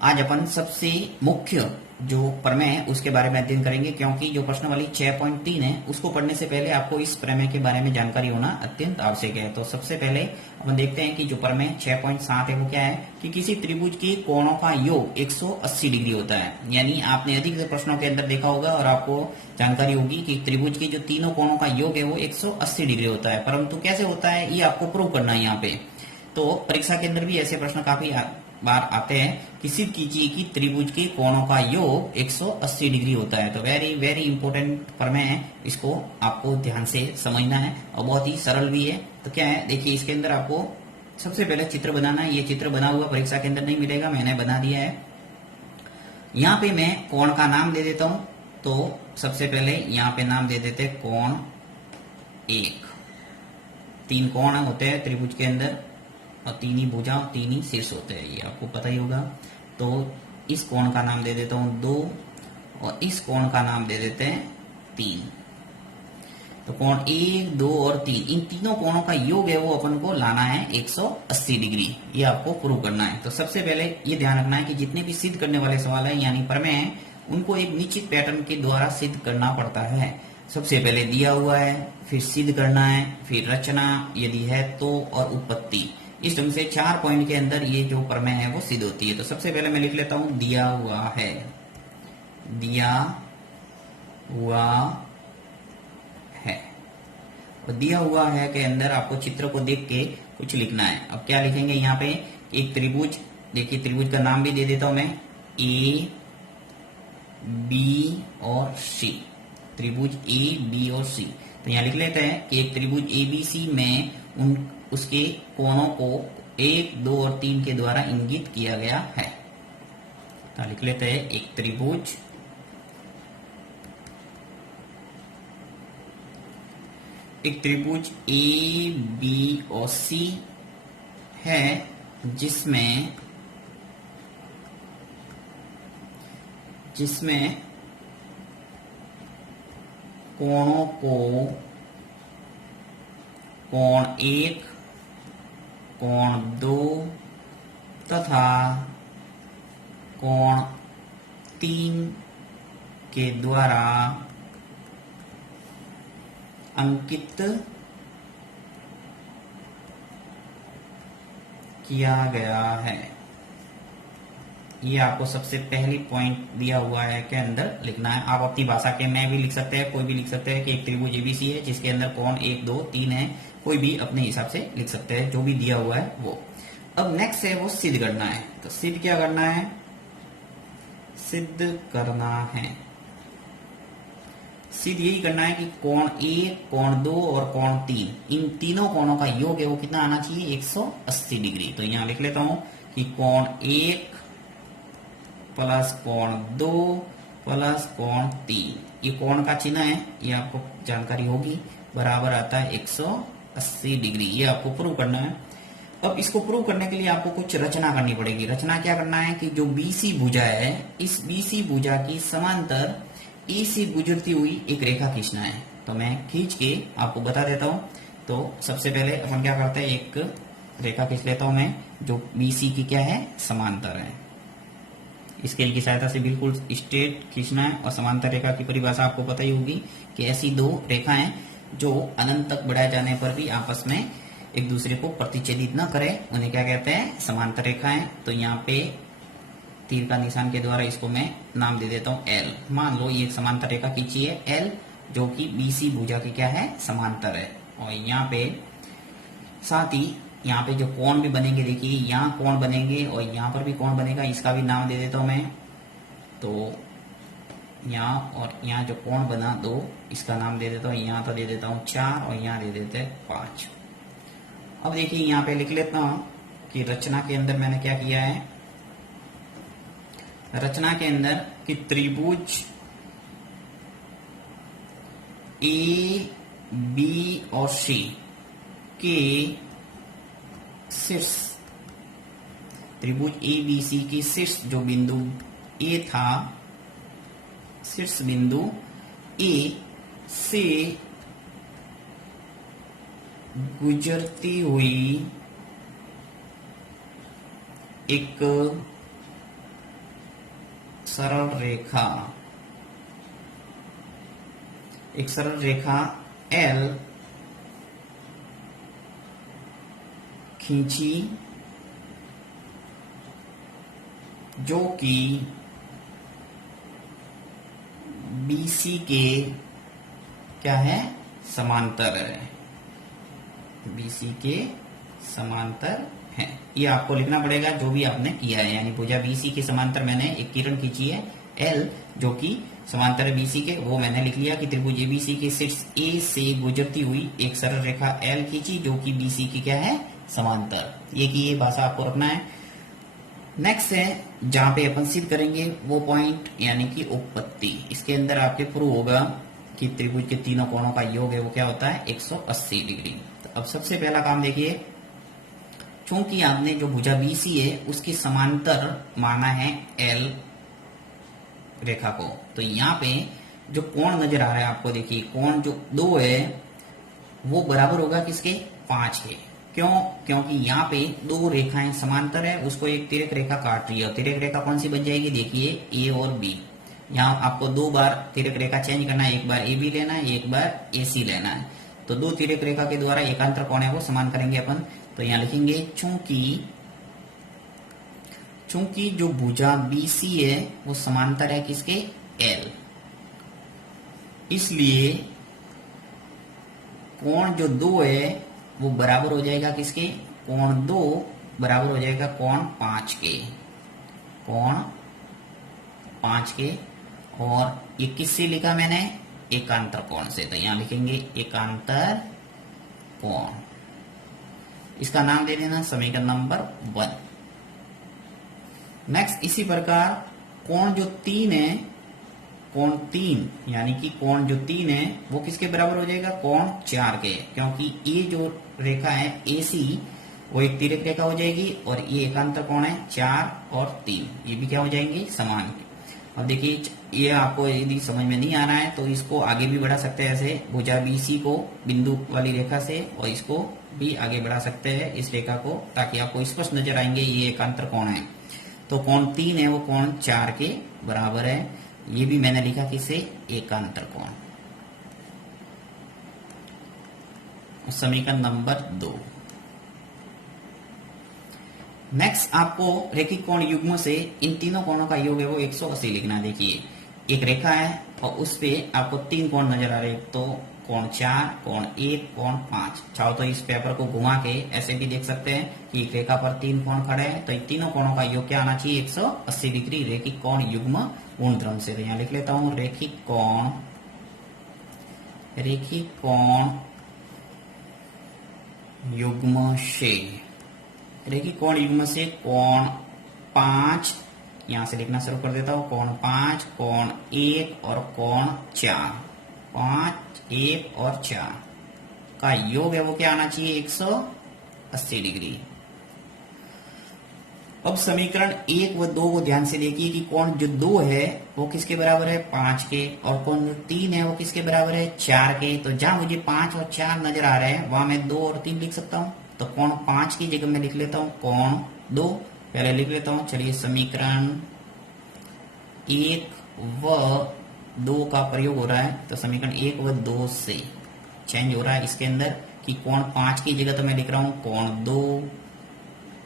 आज अपन सबसे मुख्य जो प्रमेय है उसके बारे में अध्ययन करेंगे, क्योंकि जो प्रश्नावली 6.3 है उसको पढ़ने से पहले आपको इस प्रमेय के बारे में जानकारी होना अत्यंत आवश्यक है। तो सबसे पहले अपन देखते हैं कि जो प्रमेय 6.7 है वो क्या है कि किसी त्रिभुज के कोणों का योग 180 डिग्री होता है। यानी आपने अधिक प्रश्नों के अंदर देखा होगा और आपको जानकारी होगी कि त्रिभुज के जो तीनों कोणों का योग है वो 180 डिग्री होता है, परंतु कैसे होता है ये आपको प्रूव करना है यहाँ पे। तो परीक्षा के अंदर भी ऐसे प्रश्न काफी बार आते हैं कि सिद्ध कीजिए कि त्रिभुज के कोणों का योग 180 डिग्री होता है। तो वेरी वेरी इंपॉर्टेंट प्रमेय है, इसको आपको ध्यान से समझना है और बहुत ही सरल भी है। तो क्या है, देखिए इसके अंदर आपको सबसे पहले चित्र बनाना है। ये चित्र बना हुआ परीक्षा के अंदर नहीं मिलेगा, मैंने बना दिया है। यहाँ पे मैं कोण का नाम दे देता हूं। तो सबसे पहले यहाँ पे नाम दे देते कोण 1। 3 कोण होते हैं त्रिभुज के अंदर और 3 ही भुजा और 3 ही शीर्ष होते हैं, ये आपको पता ही होगा। तो इस कोण का नाम दे देता हूं 2 और इस कोण का नाम दे देते हैं 3। तो कोण 1, 2 और 3, इन तीनों कोणों का योग है वो अपन को लाना है 180 डिग्री, ये आपको प्रूव करना है। तो सबसे पहले ये ध्यान रखना है कि जितने भी सिद्ध करने वाले सवाल है यानी प्रमेय है उनको एक निश्चित पैटर्न के द्वारा सिद्ध करना पड़ता है। सबसे पहले दिया हुआ है, फिर सिद्ध करना है, फिर रचना यदि है तो, और उत्पत्ति। इस ढंग से 4 पॉइंट के अंदर ये जो प्रमेय है वो सिद्ध होती है। तो सबसे पहले मैं लिख लेता हूं दिया हुआ है। दिया हुआ है और दिया हुआ है के अंदर आपको चित्र को देख के कुछ लिखना है। अब क्या लिखेंगे यहाँ पे, एक त्रिभुज, देखिए त्रिभुज का नाम भी दे देता हूं मैं, ए बी और सी। त्रिभुज ए बी और सी। तो यहाँ लिख लेते हैं कि एक त्रिभुज एबीसी में उसके कोणों को 1, 2 और 3 के द्वारा इंगित किया गया है। तो लिख लेते हैं एक त्रिभुज ए बी और सी है जिसमें कोणों को कोण 1, कोण 2 तथा कोण 3 के द्वारा अंकित किया गया है। ये आपको सबसे पहली पॉइंट दिया हुआ है के अंदर लिखना है। आप अपनी भाषा के में भी लिख सकते हैं, कोई भी लिख सकते हैं कि एक त्रिभुज एबीसी है जिसके अंदर कोण 1, 2, 3 है, कोई भी अपने हिसाब से लिख सकते हैं, जो भी दिया हुआ है वो। अब नेक्स्ट है वो सिद्ध करना है। तो सिद्ध क्या करना है, सिद्ध करना है, सिद्ध यही करना है कि कोण 1, कोण 2 और कोण 3, इन तीनों कोणों का योग है वो कितना आना चाहिए, 180 डिग्री। तो यहां लिख लेता हूं कि कोण 1 प्लस कोण 2 प्लस कोण 3, ये कोण का चिन्ह है, ये आपको जानकारी होगी, बराबर आता है 180 डिग्री। ये आपको प्रूव करना है। अब इसको प्रूव करने के लिए आपको कुछ रचना करनी पड़ेगी। रचना क्या करना है कि जो बीसी भुजा है, इस बीसी भुजा की समांतर ई से गुजरती हुई एक रेखा खींचना है। तो मैं खींच के आपको बता देता हूं। तो सबसे पहले अपन क्या करते हैं, एक रेखा खींच लेता हूं मैं जो बीसी की क्या है, समांतर है। स्केल की सहायता से बिल्कुल स्ट्रेट खींचना है और समांतर रेखा की परिभाषा आपको पता ही होगी कि ऐसी दो रेखाएं जो अनंत तक बढ़ाए जाने पर भी आपस में एक दूसरे को प्रतिच्छेदित न करें, उन्हें क्या कहते हैं, समांतर रेखाएं। तो यहाँ पे तीर का निशान के द्वारा इसको मैं नाम दे देता हूं एल। मान लो ये एक समांतर रेखा खींची है एल, जो कि बीसी भुजा की क्या है, समांतर है। और यहाँ पे साथ ही यहाँ पे जो कोण भी बनेंगे, देखिए यहाँ कोण बनेंगे और यहाँ पर भी कोण बनेगा, इसका भी नाम दे देता हूं मैं। तो यहाँ और यहाँ जो कोण बना 2, इसका नाम दे देता हूँ, यहाँ तो दे देता हूँ 4 और यहाँ दे देते हैं 5। अब देखिए यहाँ पे लिख लेता हूं कि रचना के अंदर मैंने क्या किया है, रचना के अंदर कि त्रिभुज ए बी और सी के शीर्ष, त्रिभुज ए बी सी की शीर्ष जो बिंदु ए था, शीर्ष बिंदु ए से गुजरती हुई एक एक सरल रेखा L खींची जो कि BC के क्या है, समांतर है, BC के समांतर है। ये आपको लिखना पड़ेगा जो भी आपने किया है, यानी भुजा BC के समांतर मैंने एक किरण खींची है L जो कि समांतर है BC के, वो मैंने लिख लिया कि त्रिभुज ABC के शीर्ष A से गुजरती हुई एक सरल रेखा L खींची जो कि BC की क्या है, समांतर। ये की ये भाषा आपको रखना है। नेक्स्ट है जहां पे अपन सिद्ध करेंगे वो पॉइंट यानी कि उपपत्ति। इसके अंदर आपके प्रूव होगा कि त्रिभुज के तीनों कोणों का योग है वो क्या होता है, 180 डिग्री। तो अब सबसे पहला काम देखिए, चूंकि आपने जो भुजा BC है उसकी समांतर माना है L रेखा को, तो यहाँ पे जो कोण नजर आ रहा है आपको, देखिए कोण जो 2 है वो बराबर होगा किसके, 5 के। क्यों? क्योंकि यहाँ पे 2 रेखाएं समांतर है, उसको एक तिर्यक रेखा काट रही है। तिर्यक रेखा कौन सी बन जाएगी, देखिए A और B। यहाँ आपको 2 बार तिर्यक रेखा चेंज करना है, एक बार AB लेना है, एक बार AC लेना है। तो 2 तिर्यक रेखा के द्वारा एकांतर कोण है वो समान करेंगे अपन। तो यहाँ लिखेंगे चूंकि जो भुजा BC है वो समांतर है किसके, L, इसलिए कोण जो 2 है वो बराबर हो जाएगा किसके, कोण 2 बराबर हो जाएगा कोण 5 के, कोण 5 के। और ये किससे लिखा मैंने, एकांतर कोण से। तो यहां लिखेंगे एकांतर कोण, इसका नाम दे देना समीकरण नंबर 1। नेक्स्ट इसी प्रकार कोण जो 3 है, कोण 3 यानी कि कोण जो 3 है वो किसके बराबर हो जाएगा, कोण 4 के। क्योंकि ये जो रेखा है AC वो एक तिर्यक रेखा हो जाएगी और ये एकांतर कोण है 4 और 3, ये भी क्या हो जाएंगे, समान। अब देखिए ये आपको यदि समझ में नहीं आ रहा है तो इसको आगे भी बढ़ा सकते हैं, ऐसे भुजा BC को बिंदु वाली रेखा से, और इसको भी आगे बढ़ा सकते हैं इस रेखा को, ताकि आपको स्पष्ट नजर आएंगे ये एकांतर कोण है। तो कोण 3 है वो कोण 4 के बराबर है, ये भी मैंने लिखा किसे, एकांतर कोण। समीकरण नंबर 2। नेक्स्ट आपको रेखिक कोण युग्म से इन तीनों कोणों का योग है वो 180 लिखना। देखिए एक रेखा है और उस पे आपको 3 कोण नजर आ रहे हैं, तो कोण 4, कोण 1, कोण 5। चाहो तो इस पेपर को घुमा के ऐसे भी देख सकते हैं कि एक रेखा पर 3 कोण खड़े हैं, तो इन तीनों कोणों का योग क्या आना चाहिए, 180 डिग्री रेखिक कोण युग्म गुणधर्म से। तो यहाँ लिख लेता हूं रेखिक कोण युग्म से, रेखिक कोण युग्म से कोण 5, यहां से लिखना शुरू कर देता हूं, कोण 5, कोण 1 और कोण 4, 5, 1 और 4 का योग है वो क्या आना चाहिए, 180 डिग्री। अब समीकरण 1 व 2 को ध्यान से देखिए कि कोण जो 2 है वो किसके बराबर है, 5 के, और कोण जो 3 है वो किसके बराबर है, 4 के। तो जहां मुझे 5 और 4 नजर आ रहे हैं वहां मैं 2 और 3 लिख सकता हूं। तो कोण 5 की जगह मैं लिख लेता हूं कोण 2, पहले लिख लेता हूं। चलिए समीकरण 1 व 2 का प्रयोग हो रहा है, तो समीकरण 1 व 2 से चेंज हो रहा है इसके अंदर कि कोण 5 की जगह तो मैं लिख रहा हूं कोण 2,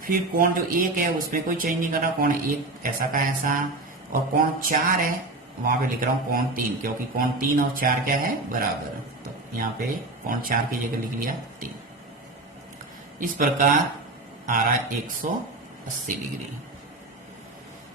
फिर कोण जो 1 है उसमें कोई चेंज नहीं कर रहा, कोण 1 ऐसा का ऐसा, और कोण 4 है वहां पे लिख रहा हूं कोण 3, क्योंकि कोण 3 और 4 क्या है, बराबर। तो यहाँ पे कोण 4 की जगह लिख लिया 3। इस प्रकार आ रहा है 180 डिग्री।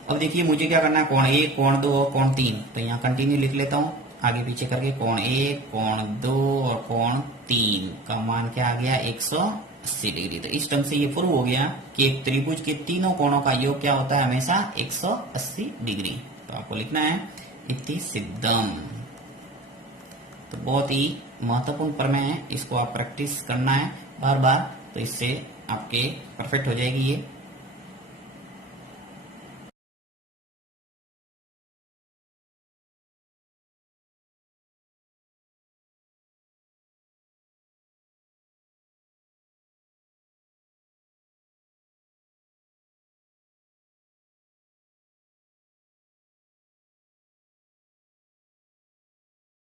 अब देखिए मुझे क्या करना है, कोण 1, कोण 2 और कोण 3। तो यहाँ कंटिन्यू लिख लेता हूं आगे पीछे करके, कोण 1, कोण 2 और कोण 3 का मान क्या आ गया, 180 डिग्री। तो इस ढंग से ये प्रूव हो गया कि एक त्रिभुज के तीनों कोणों का योग क्या होता है, हमेशा 180 डिग्री। तो आपको लिखना है इति सिद्धम। तो बहुत ही महत्वपूर्ण प्रमेय है, इसको आप प्रैक्टिस करना है बार बार, तो इससे आपके परफेक्ट हो जाएगी ये।